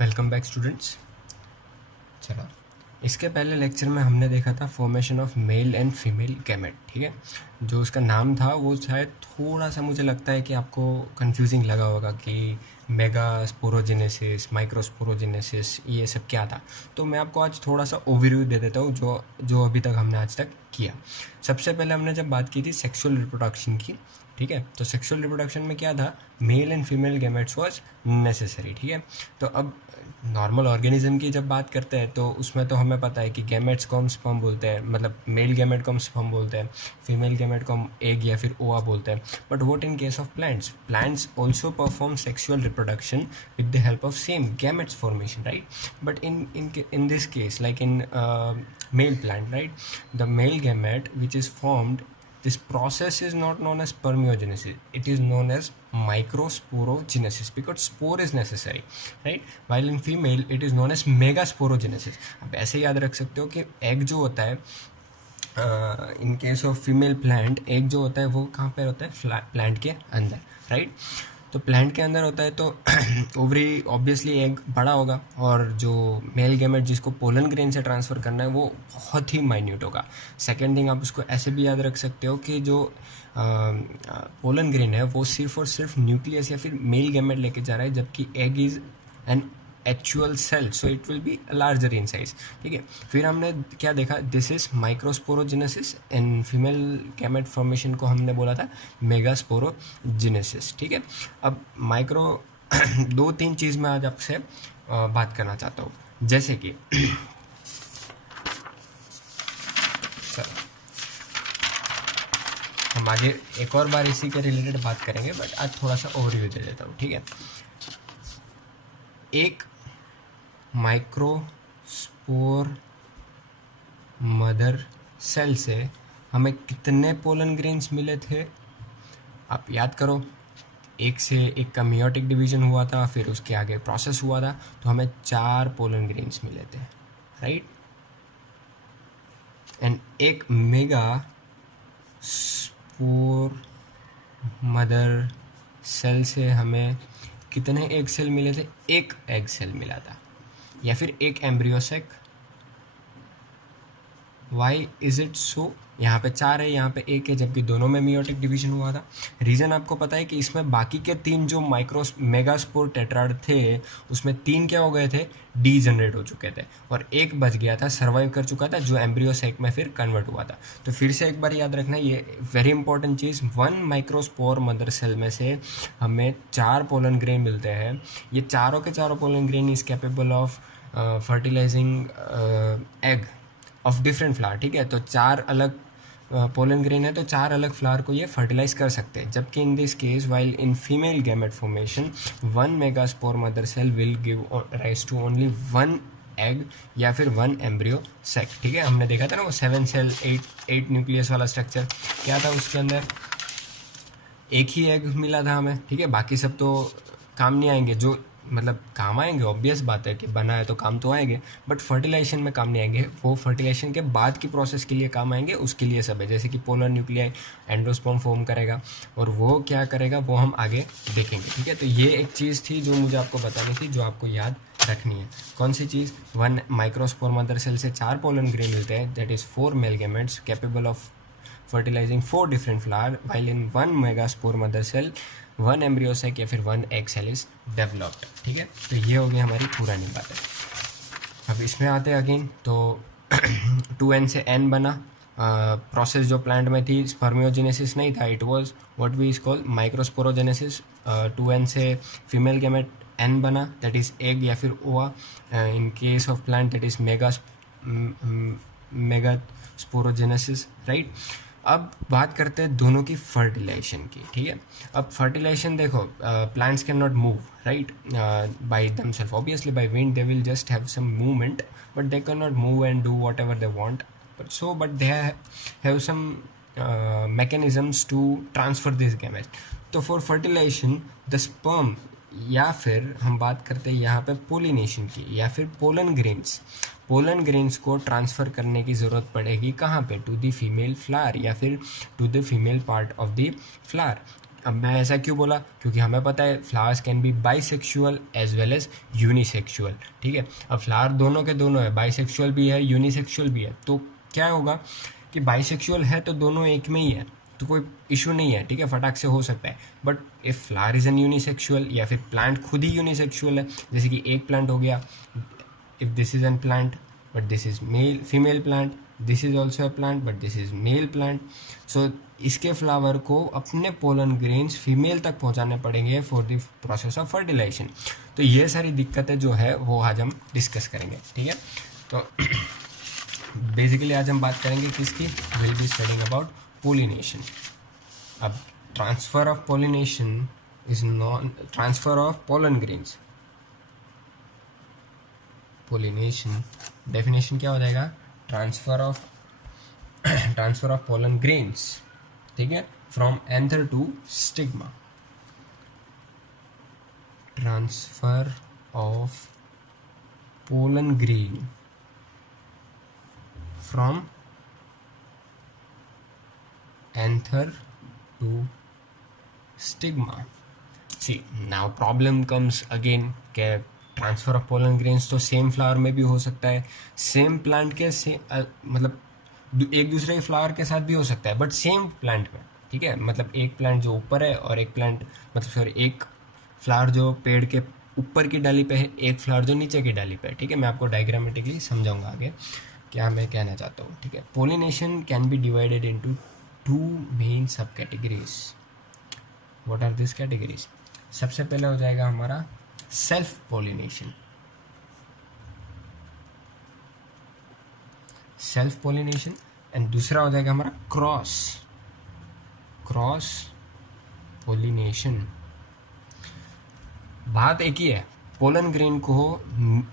Welcome back students. चलो, इसके पहले लेक्चर में हमने देखा था formation of male and female gamete. ठीक है, जो उसका नाम था वो शायद थोड़ा सा मुझे लगता है कि आपको कंफ्यूजिंग लगा होगा कि मेगा स्पोरोजेनेसिस, माइक्रोस्पोरोजेनेसिस, ये सब क्या था। तो मैं आपको आज थोड़ा सा ओवरव्यू दे देता हूँ जो जो अभी तक हमने आज तक किया। सबसे पहले हमने जब बात की थी सेक्सुअल रिप्रोडक्शन की, ठीक है, तो सेक्सुअल रिप्रोडक्शन में क्या था, mail and female gametes was necessary. ठीक है, तो अब नॉर्मल ऑर्गेनिज्म की जब बात करते हैं तो उसमें तो हमें पता है कि गैमेट्स को हम स्पर्म बोलते हैं, मतलब मेल गैमेट को हम स्पर्म बोलते हैं, फीमेल गैमेट को हम एग या फिर ओवा बोलते हैं। But what in case of plants, plants also perform sexual reproduction with the help of same gametes formation, right. But in this case, like in male plant, right, the male gamete which is formed, this process is not known as spermiogenesis, it is known as microsporogenesis because spore is necessary, right, while in female it is known as megasporogenesis। अब ऐसे याद रख सकते हो कि egg जो होता है, इन case of female plant, egg जो होता है वो कहाँ पे होता है, प्लांट के अंदर, राइट। तो प्लांट के अंदर होता है तो ओवरी ऑब्वियसली एग बड़ा होगा, और जो मेल गैमेट जिसको पोलन ग्रेन से ट्रांसफ़र करना है वो बहुत ही माइन्यूट होगा। सेकेंड थिंग, आप उसको ऐसे भी याद रख सकते हो कि जो पोलन ग्रेन है वो सिर्फ और सिर्फ न्यूक्लियस या फिर मेल गैमेट लेके जा रहा है, जबकि egg is an actual cell, so it will be larger in size. ठीक है, फिर हमने क्या देखा, this is microsporogenesis, in female gamete formation को हमने बोला था मेगास्पोरोजेनेसिस। ठीक है, अब माइक्रो दो तीन चीज़ मैं आज आपसे बात करना चाहता हूँ, जैसे कि हम आगे एक और बार इसी के रिलेटेड बात करेंगे, बट आज थोड़ा सा ओवरव्यू दे देता हूँ। ठीक है, एक माइक्रोस्पोर मदर सेल से हमें कितने पोलन ग्रेन्स मिले थे, आप याद करो। एक से एक का मियोटिक डिवीजन हुआ था, फिर उसके आगे प्रोसेस हुआ था, तो हमें 4 पोलन ग्रेन्स मिले थे, राइट। एंड एक मेगा स्पोर मदर सेल से हमें कितने एग सेल मिले थे, एक एग सेल मिला था, या फिर एक embryo sac. Why is it so, यहाँ पे 4 है, यहाँ पे 1 है, जबकि दोनों में मियोटिक डिवीजन हुआ था। रीज़न आपको पता है कि इसमें बाकी के 3 जो मेगास्पोर टेट्राड थे, उसमें 3 क्या हो गए थे, डी जनरेट हो चुके थे, और एक बच गया था, सर्वाइव कर चुका था, जो एम्ब्रियो सेक में फिर कन्वर्ट हुआ था। तो फिर से एक बार याद रखना, ये वेरी इंपॉर्टेंट चीज़, 1 माइक्रोस्पोर मदर सेल में से हमें 4 पोलन ग्रेन मिलते हैं। ये चारों के चारों pollen grain is capable of fertilising egg of different flower. ठीक है, तो 4 अलग पोलन ग्रेन है, तो 4 अलग फ्लावर को ये फर्टिलाइज कर सकते हैं, जबकि in this case while in female gamete formation 1 megaspore mother cell will give rise to only 1 egg या फिर 1 एम्ब्रियो सेक। ठीक है, हमने देखा था ना वो 7 सेल 8 न्यूक्लियस वाला स्ट्रक्चर, क्या था उसके अंदर, एक ही एग मिला था हमें। ठीक है, बाकी सब तो काम नहीं आएंगे, जो मतलब काम आएंगे, ऑब्वियस बात है कि बना है तो काम तो आएंगे, बट फर्टिलाइजेशन में काम नहीं आएंगे, वो फर्टिलाइजेशन के बाद की प्रोसेस के लिए काम आएंगे, उसके लिए सब है। जैसे कि पोलर न्यूक्लियाई एंडोस्पर्म फॉर्म करेगा, और वो क्या करेगा वो हम आगे देखेंगे। ठीक है, तो ये एक चीज़ थी जो मुझे आपको बतानी थी, जो आपको याद रखनी है। कौन सी चीज़, 1 माइक्रोस्पोर मदर सेल से 4 पोलन ग्रेन मिलते हैं, that is 4 male gametes capable of fertilizing 4 different flower, while in 1 megaspore mother cell 1 embryo sac या फिर 1 egg cell is developed। ठीक है, तो ये हो गई हमारी पुरानी बातें। अब इसमें आते हैं अगेन, तो 2n से n बना, प्रोसेस जो प्लांट में थी स्पर्मियोजेनेसिस नहीं था, it was what we is called microsporogenesis. 2n से फीमेल गैमेट n बना, दैट इज एग या फिर ova. In case of plant that is megasporogenesis, right. अब बात करते हैं दोनों की फर्टिलाइजेशन की। ठीक है, अब फर्टिलाइजेशन देखो, plants can not move, right, by themself, obviously by wind they will just have some movement, but they can not move and do what ever they want, but they have some mechanisms to transfer this gamete। तो for fertilisation the sperm, या फिर हम बात करते हैं यहाँ पे pollination की, या फिर पोलन ग्रेन्स को ट्रांसफ़र करने की ज़रूरत पड़ेगी कहाँ पे, टू द फीमेल फ्लावर या फिर to the female part of the flower. अब मैं ऐसा क्यों बोला, क्योंकि हमें पता है flowers can be bisexual as well as unisexual, ठीक है। अब फ्लावर दोनों के दोनों है, बाइसेक्सुअल भी है यूनिसेक्सुअल भी है, तो क्या होगा कि बाइसेक्सुअल है तो दोनों एक में ही है, तो कोई इशू नहीं है, ठीक है, फटाक से हो सकता है। But if flower is an unisexual या फिर प्लांट खुद ही यूनिसेक्सुअल है, जैसे कि एक प्लांट हो गया, if this is an plant but this is male female plant, this is also a plant but this is male plant, so इसके फ्लावर को अपने पोलन ग्रेन्स फीमेल तक पहुंचाने पड़ेंगे for the process of fertilisation. तो ये सारी दिक्कतें जो है वो आज हम डिस्कस करेंगे, ठीक है। तो बेसिकली आज हम बात करेंगे किसकी, will be studying about pollination. अब transfer of pollination is non transfer of pollen grains, pollination definition क्या हो जाएगा, ट्रांसफर ऑफ पोलन ग्रेन्स, ठीक है, from anther to stigma, transfer of pollen grain from anther to stigma. See, now problem comes again कि transfer of pollen grains तो same flower में भी हो सकता है, सेम प्लांट के मतलब एक दूसरे के फ्लावर के साथ भी हो सकता है, बट सेम प्लांट में, ठीक है, मतलब एक प्लांट जो ऊपर है और एक प्लांट मतलब सॉरी एक फ्लावर जो पेड़ के ऊपर की डाली पे है, एक फ्लावर जो नीचे की डाली पे है, ठीक है। मैं आपको डायग्रामेटिकली समझाऊंगा आगे क्या मैं कहना चाहता हूँ, ठीक है। Pollination can be divided into two main sub categories. What are this categories? सबसे पहले हो जाएगा हमारा सेल्फ पोलिनेशन, एंड दूसरा हो जाएगा हमारा क्रॉस पोलिनेशन। बात एक ही है, पोलन ग्रेन को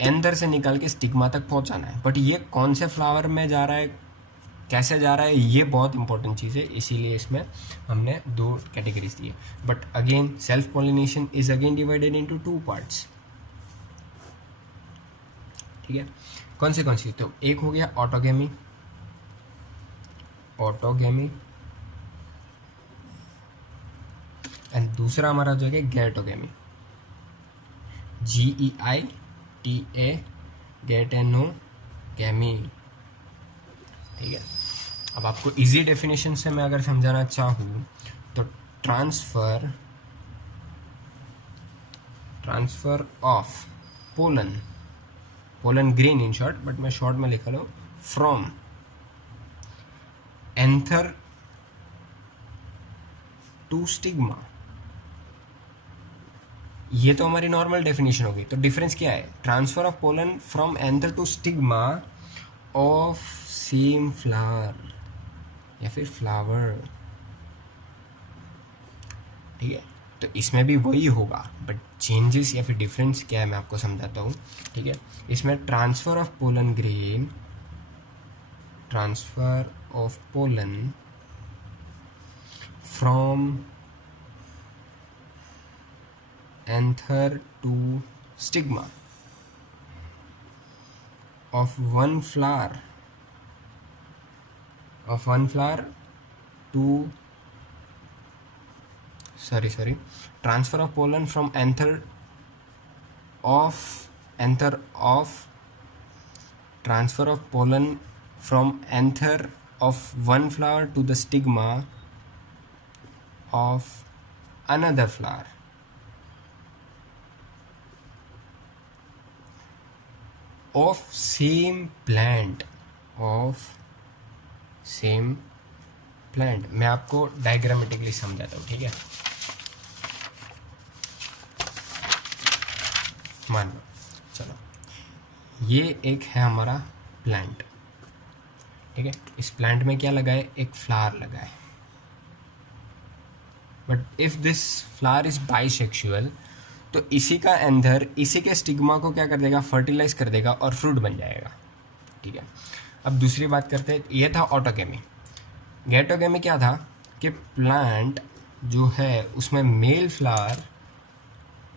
एंदर से निकाल के स्टिग्मा तक पहुंचाना है, बट ये कौन से फ्लावर में जा रहा है, कैसे जा रहा है, ये बहुत इंपॉर्टेंट चीज़ है, इसीलिए इसमें हमने दो कैटेगरीज दी है। But again self pollination is again divided into two parts, ठीक है। कौन सी? तो एक हो गया ऑटोगेमी, एंड दूसरा हमारा जो है गैमेटोगेमी, GEITA, गैमेटोगेमी, ठीक है। अब आपको इजी डेफिनेशन से मैं अगर समझाना चाहूँ तो transfer of pollen grain in short, but मैं शॉर्ट में लिखा लो, फ्रॉम एंथर टू स्टिग्मा। ये तो हमारी नॉर्मल डेफिनेशन होगी। तो डिफरेंस क्या है? Transfer of pollen from anther to stigma of same flower या फिर फ्लावर, ठीक है। तो इसमें भी वही होगा, बट चेंजेस या फिर डिफरेंस क्या है मैं आपको समझाता हूँ, ठीक है। इसमें transfer of pollen from anther to stigma of one flower to transfer of pollen from anther of transfer of pollen from anther of one flower to the stigma of another flower of same plant। मैं आपको diagrammatically समझाता हूँ, ठीक है। मान लो, चलो ये एक है हमारा प्लांट, ठीक है। इस प्लांट में क्या लगा है? एक फ्लावर लगा है, but if this flower is bisexual तो इसी का एंथर इसी के स्टिग्मा को क्या कर देगा? फर्टिलाइज कर देगा और फ्रूट बन जाएगा, ठीक है। अब दूसरी बात करते हैं, ये था ऑटोगेमी। गैमेटोगेमी क्या था कि प्लांट जो है उसमें मेल फ्लावर,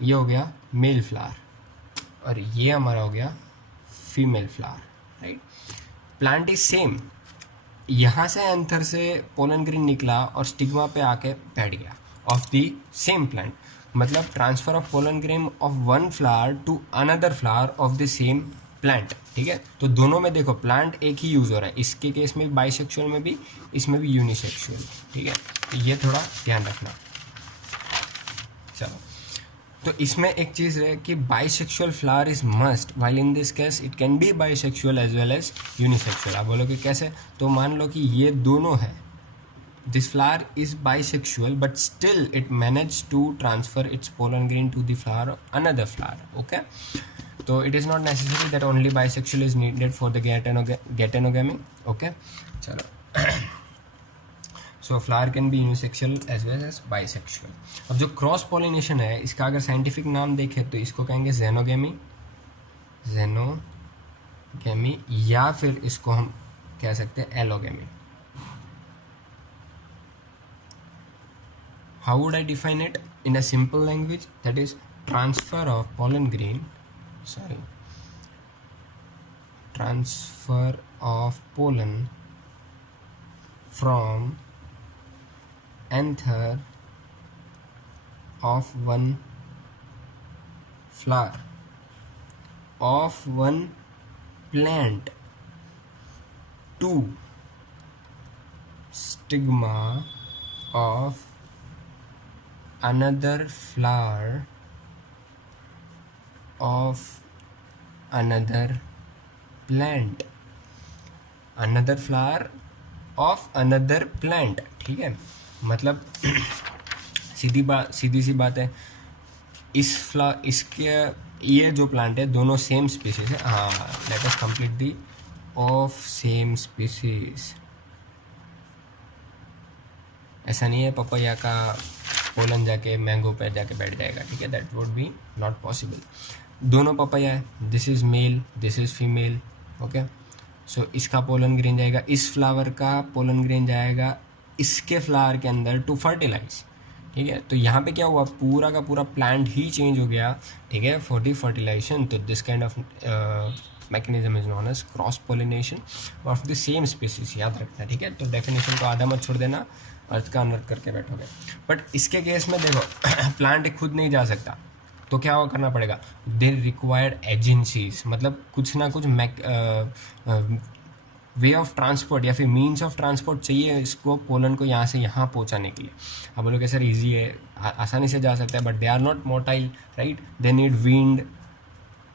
ये हो गया मेल फ्लावर, और ये हमारा हो गया female flower, right. Plant is same, यहाँ से एंथर से पोलन ग्रेन निकला और स्टिग्मा पे आके बैठ गया, ऑफ द सेम प्लांट, मतलब transfer of pollen grain of one flower to another flower of the same plant, ठीक है। तो दोनों में देखो प्लांट एक ही यूज़ हो रहा है, इसके केस में बाइसेक्सुअल में भी, इसमें भी यूनिसेक्सुअल, ठीक है। तो ये थोड़ा ध्यान रखना। चलो, तो इसमें एक चीज़ है कि bisexual flower is must, while in this case it can be bisexual as well as unisexual. आप बोलोगे कैसे, तो मान लो कि ये दोनों है, this flower is bisexual but still it managed to transfer its pollen grain to the flower another flower, okay. So it is not necessary that only bisexual is needed for the geitonogamy, okay. चलो so flower can be unisexual as well as bisexual. अब जो cross pollination है, इसका अगर scientific नाम देखें तो इसको कहेंगे जेनोगेमी, या फिर इसको हम कह सकते हैं allogamy. How would I define it in a simple language? That is transfer of pollen grain, transfer of pollen from anther of one flower of one plant to stigma of another flower of another plant, another flower of another plant, ठीक है। मतलब सीधी सी बात है, इसके ये जो plant है दोनों सेम स्पीसीज है। हाँ, let us complete the of same species. ऐसा नहीं है पपैया का पोलन जाके मैंगो पे जाके बैठ जाएगा, ठीक है, that would be not possible. दोनों पपैया है, this is male, this is female, okay. So इसका पोलन ग्रेन जाएगा, इस फ्लावर का पोलन ग्रेन जाएगा इसके फ्लावर के अंदर टू फर्टिलाइज, ठीक है। तो यहाँ पे क्या हुआ, पूरा का पूरा प्लांट ही चेंज हो गया, ठीक है, फॉर दी फर्टिलाइजेशन। तो this kind of mechanism is known as cross pollination of the same species, याद रखना, ठीक है। तो डेफिनेशन को आधा मत छोड़ देना, अर्थ का अनर्थ करके बैठोगे। बट इसके केस में देखो प्लांट खुद नहीं जा सकता, तो क्या करना पड़ेगा, दे रिक्वायर्ड एजेंसीज, मतलब कुछ ना कुछ वे ऑफ ट्रांसपोर्ट या फिर मीन्स ऑफ ट्रांसपोर्ट चाहिए इसको पोलन को यहाँ से यहाँ पहुँचाने के लिए। अब बोलोगे सर इजी है, आसानी से जा सकता है, but they are not motile, right. They need wind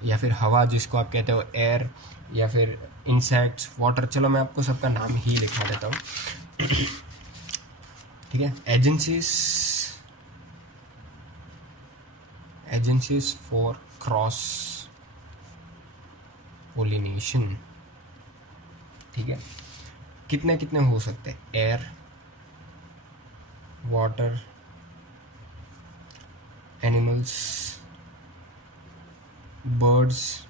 या फिर हवा जिसको आप कहते हो एयर, या फिर इंसेक्ट्स, वाटर। चलो मैं आपको सबका नाम ही लिखा देता हूँ, ठीक है। एजेंसीज फॉर क्रॉस पोलिनेशन, ठीक है। कितने कितने हो सकते हैं, air, water, animals, birds,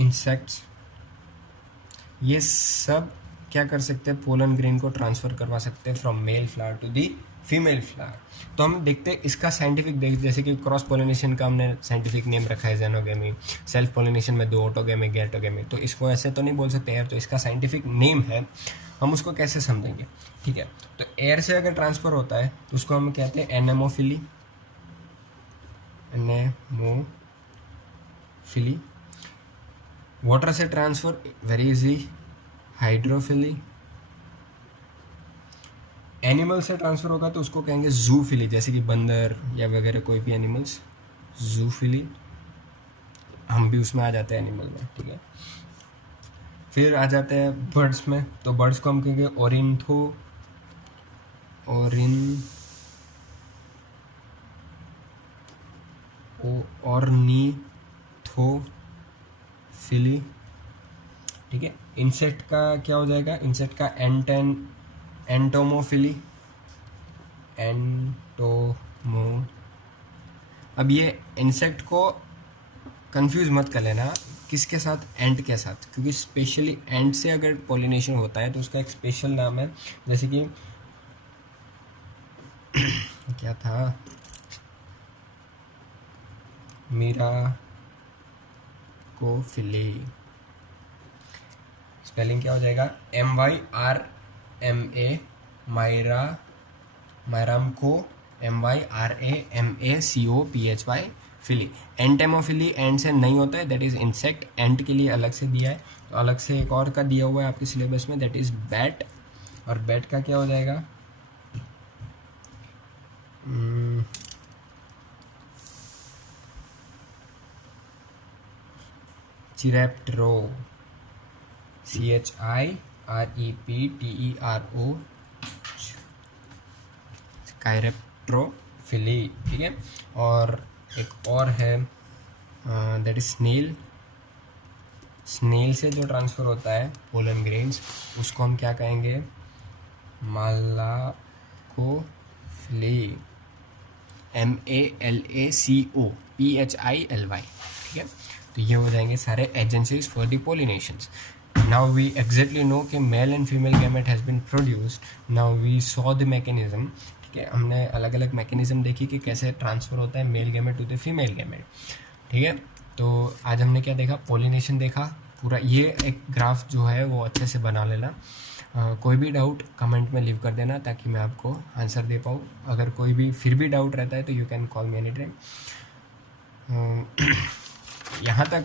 insects, ये सब क्या कर सकते हैं, पोलन ग्रेन को ट्रांसफ़र करवा सकते हैं from male flower to the female flower. तो हम देखते हैं इसका साइंटिफिक जैसे कि क्रॉस पोलिनेशन का हमने साइंटिफिक नेम रखा है जेनोगेमी, सेल्फ पोलिनेशन में 2 ऑटोगेमी, गैटोगेमी। तो इसको ऐसे तो नहीं बोल सकते यार, तो इसका साइंटिफिक नेम है, हम उसको कैसे समझेंगे, ठीक है। तो एयर से अगर ट्रांसफ़र होता है तो उसको हम कहते हैं एनेमोफिली, वाटर से transfer very easy, hydrophily. Animal से ट्रांसफ़र होगा तो उसको कहेंगे जूफिली, जैसे कि बंदर या वगैरह कोई भी एनिमल्स, जूफिली। हम भी उसमें आ जाते हैं एनिमल में, ठीक है। फिर आ जाते हैं बर्ड्स में, तो बर्ड्स को हम कहेंगे ऑर्निथोफिली, ठीक है। इंसेक्ट का क्या हो जाएगा, इंसेक्ट का एंटोमोफिली। अब ये इंसेक्ट को कंफ्यूज मत कर लेना किसके साथ, एंट के साथ, क्योंकि स्पेशली एंट से अगर पोलिनेशन होता है तो उसका एक स्पेशल नाम है, जैसे कि क्या था, मिराकोफिली। स्पेलिंग क्या हो जाएगा, MYRMA, मायरा मैरामको MYRAMACOPHY फिली। एंटेमोफिली एंड से नहीं होता है, दैट इज इंसेक्ट। एंट के लिए अलग से दिया है, तो अलग से एक और का दिया हुआ है आपके सिलेबस में, दैट इज बैट। और बैट का क्या हो जाएगा, चिरेप्टेरो, CHIREPTERO, कायरेप्ट्रोफिली, ठीक है। और एक और है दैट इज स्नेल। स्नेल से जो ट्रांसफ़र होता है पोलन ग्रेन्स, उसको हम क्या कहेंगे, मालाकोफिली, MALACOPHILY, ठीक है। तो ये हो जाएंगे सारे agencies for the pollinations. Now we exactly know कि male and female gamete has been produced. Now we saw the mechanism, ठीक है। हमने अलग अलग मैकेनिज्म देखी कि कैसे ट्रांसफ़र होता है male gamete to the female gamete, ठीक है। तो आज हमने क्या देखा, पोलिनेशन देखा पूरा। ये एक ग्राफ जो है वो अच्छे से बना लेना। कोई भी डाउट कमेंट में लीव कर देना ताकि मैं आपको आंसर दे पाऊँ। अगर कोई भी फिर भी डाउट रहता है तो you can call me any time. यहाँ तक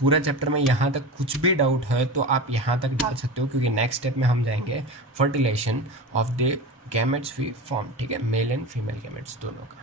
पूरा चैप्टर में यहाँ तक कुछ भी डाउट है तो आप यहाँ तक डाल सकते हो, क्योंकि नेक्स्ट स्टेप में हम जाएंगे fertilisation of the gametes we form, ठीक है, मेल एंड फीमेल गैमेट्स दोनों का।